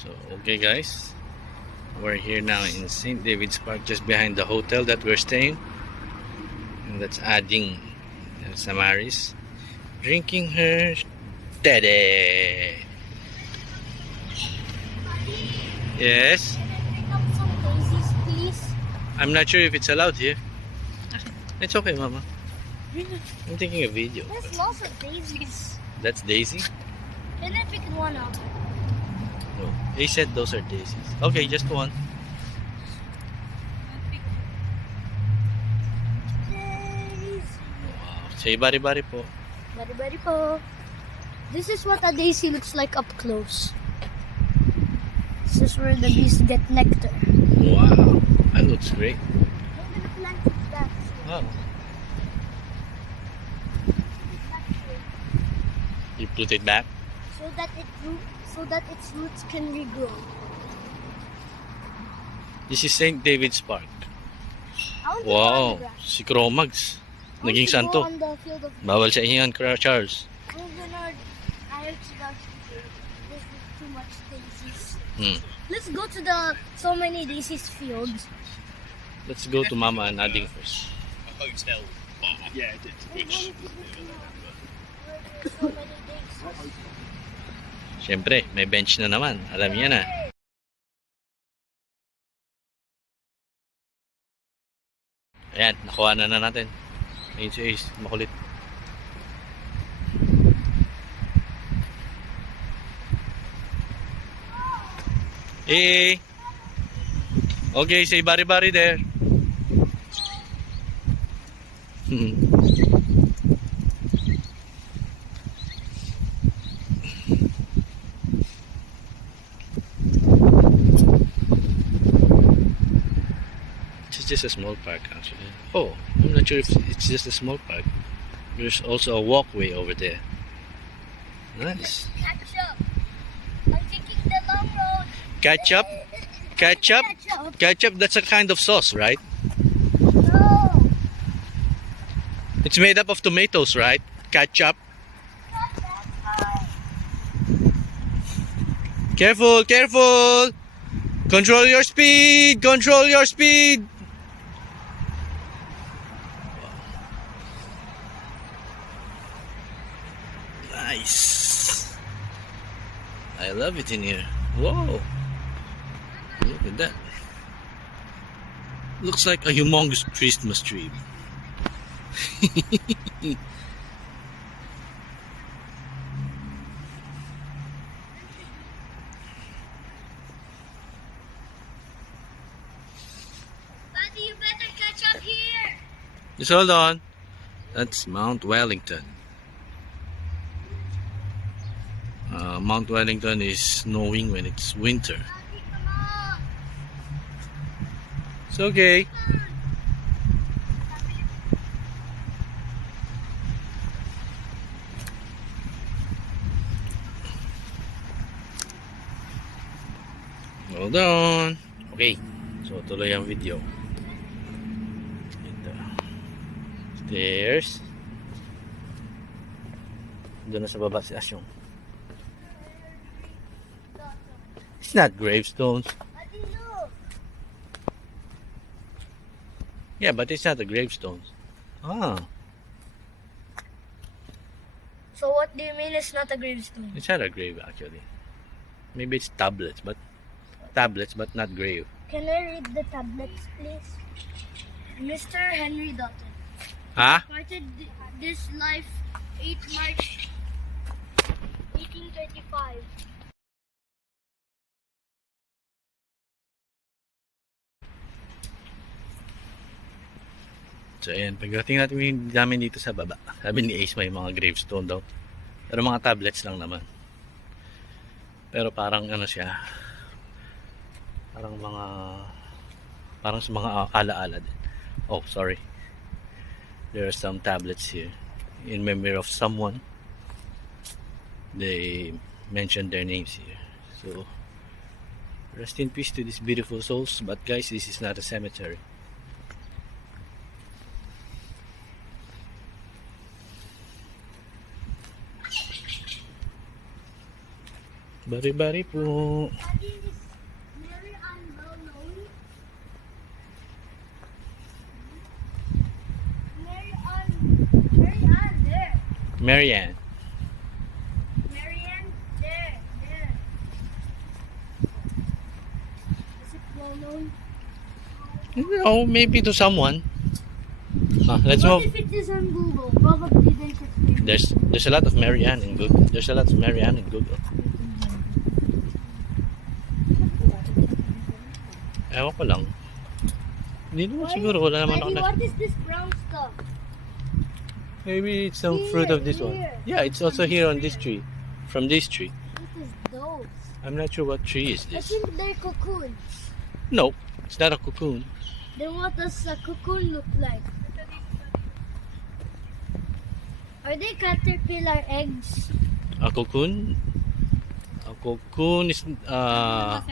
So, okay guys, we're here now in St. David's Park, just behind the hotel that we're staying. And that's Ading Samaris drinking her teddy. Yes? Can I pick up some daisies, please? I'm not sure if it's allowed here. It's okay, Mama. I'm taking a video. There's lots of daisies. That's Daisy? Can I pick one up? No. He said those are daisies. Okay, just one. Daisy. Wow. Say bari-bari po. Bari-bari po. This is what a daisy looks like up close. This is where the bees get nectar. Wow. That looks great. I'm gonna plant it back. Oh. You put it back? So that its roots can regrow. This is St. David's Park. I want to go on the Wow. grass. Si Cromags. I want Naging to go santo. on the field of Bawal sa inyo yan, Charles. I'm gonna this is too much daisies. Let's go to the so many daisies fields. Let's go to Mama and Ading first. A hotel bar. Yeah, it's which So many daisies. Siyempre, may bench na naman. Alam niya na. Ayan, nakuha na natin. Ayun si Ace, makulit. Eh. Okay, say bari-bari there. It's just a small park actually. Oh, I'm not sure if it's just a small park. There's also a walkway over there. Nice. Ketchup. I'm taking the long road. Ketchup? Ketchup? Ketchup. Ketchup, that's a kind of sauce, right? No. It's made up of tomatoes, right? Ketchup. Not that high. Careful, careful! Control your speed! Control your speed! Nice. I love it in here. Whoa. Look at that. Looks like a humongous Christmas tree. Daddy, you better catch up here. Just hold on. That's Mount Wellington. Mount Wellington is snowing when it's winter. Daddy, come on. It's okay. Hold on. Okay. So, tuloy ang video. Ito. Stairs. Doon na sa baba si Asyong. It's not gravestones. Daddy, look. Yeah, but it's not the gravestones. Ah, So what do you mean it's not a gravestone? it's not a grave actually. Maybe it's tablets, but not grave. Can I read the tablets, please? Mr. Henry Dutton Ah? started this life 8 March 1835. So ayan, pagdating namin dito sa baba, sabi ni Ace may mga gravestone daw. Pero mga tablets lang naman. Pero parang ano siya, parang sa mga alaala din. Oh, sorry. There are some tablets here in memory of someone. They mentioned their names here. So, rest in peace to these beautiful souls. But guys, this is not a cemetery. Bari-bari po. Daddy, is Mary Ann well known? Mary Ann, there. Marianne. Mary Ann, there. Is it well known? No, maybe to someone. Let's What move. if it is on Google? Probably they could find it. There's a lot of Marianne in Google. There's a lot of Marianne in Google. Ewan ko lang. Hindi naman siguro. Wala naman ako Daddy, na. what is this brown stuff? Maybe it's some Here, fruit of this one. here. Yeah, it's also here on this tree. From this tree. What is those? I'm not sure what tree is I this. think they're cocoons. No, it's not a cocoon. Then what does a cocoon look like? Are they caterpillar eggs? A cocoon? A cocoon is a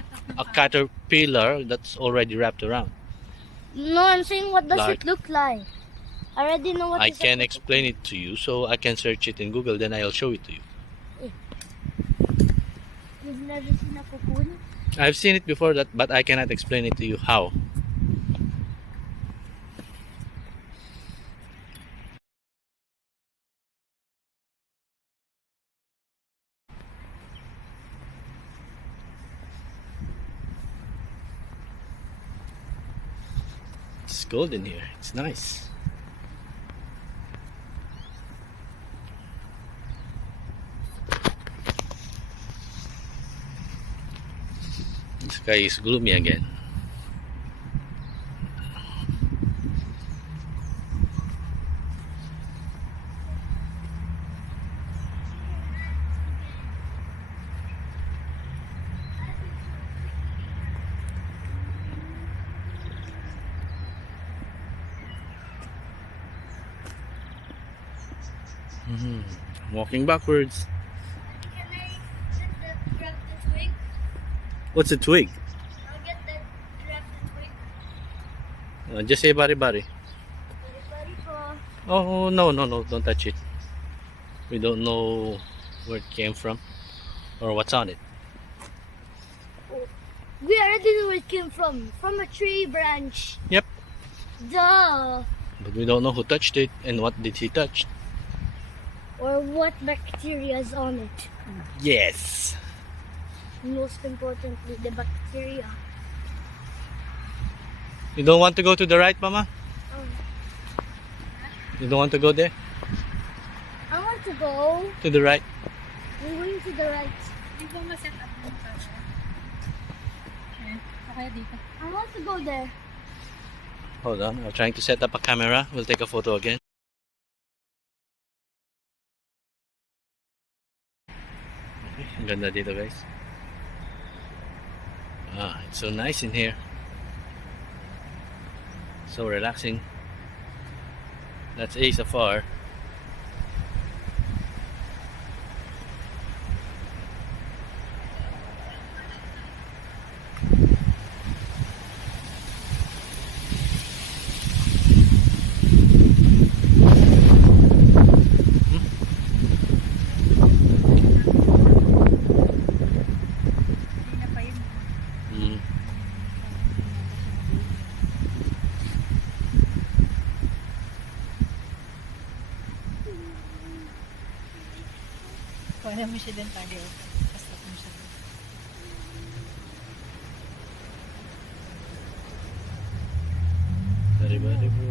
caterpillar that's already wrapped around. No, I'm saying what does Like- it look like? I already know what I is a can cocoon. explain it to you, so I can search it in Google, then I'll show it to you. You've never seen a cocoon? I've seen it before, but I cannot explain it to you how. It's golden here. It's nice. The sky is gloomy again. Walking backwards. Can I grab the twig? What's a twig? I'll get that, grab the twig. Just say bari-bari. Ready for... Oh, no, don't touch it. We don't know where it came from or what's on it. We already know where it came from. From a tree branch. Yep. Duh. But we don't know who touched it and what did he touch. Or what bacteria is on it. Yes. Most importantly, the bacteria. You don't want to go to the right, Mama? Oh, You don't want to go there? I want to go. To the right? I'm going to the right. Hindi ko ma-set up mo kasi. Okay. O kaya dito. I want to go there. Hold on, I'm trying to set up a camera. We'll take a photo again. Okay, ang ganda dito, guys. It's so nice in here. So relaxing. That's Ace Afar. Hindi na pa yun. Mm. Kaya mo siya din tayo. Basta mo siya din. Bari-bari po.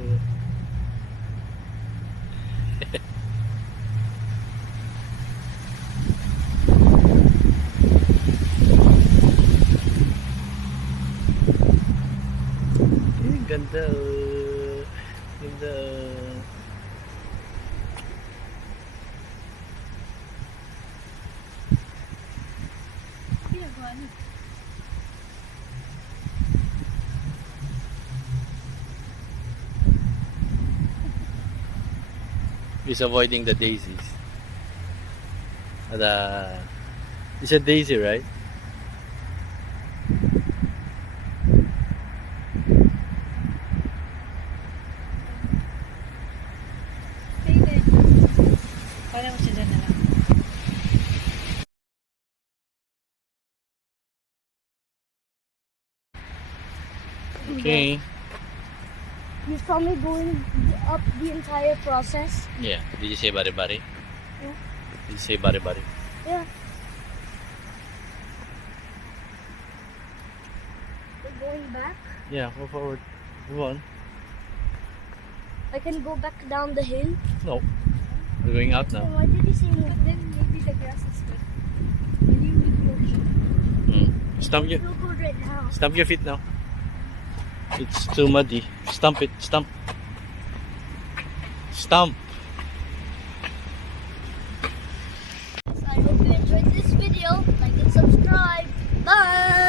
Ganda. Ganda. Ginagawa niya. He's avoiding the daisies. It's a daisy, right? Stay there. Kaya mo siya dyan na lang. Okay. You saw me going up the entire process? Yeah. Did you say bari bari? Yeah. Did you say bari bari? Yeah. We're going back. Yeah, go forward. Move on. I can go back down the hill. No. We're going out Oh, now. why did you say move? But then maybe the grass is good. Maybe we will. Stamp your Feel good right now. stamp your feet now. It's too muddy. Stamp it. Stamp. Stamp. I hope you enjoyed this video. Like and subscribe. Bye.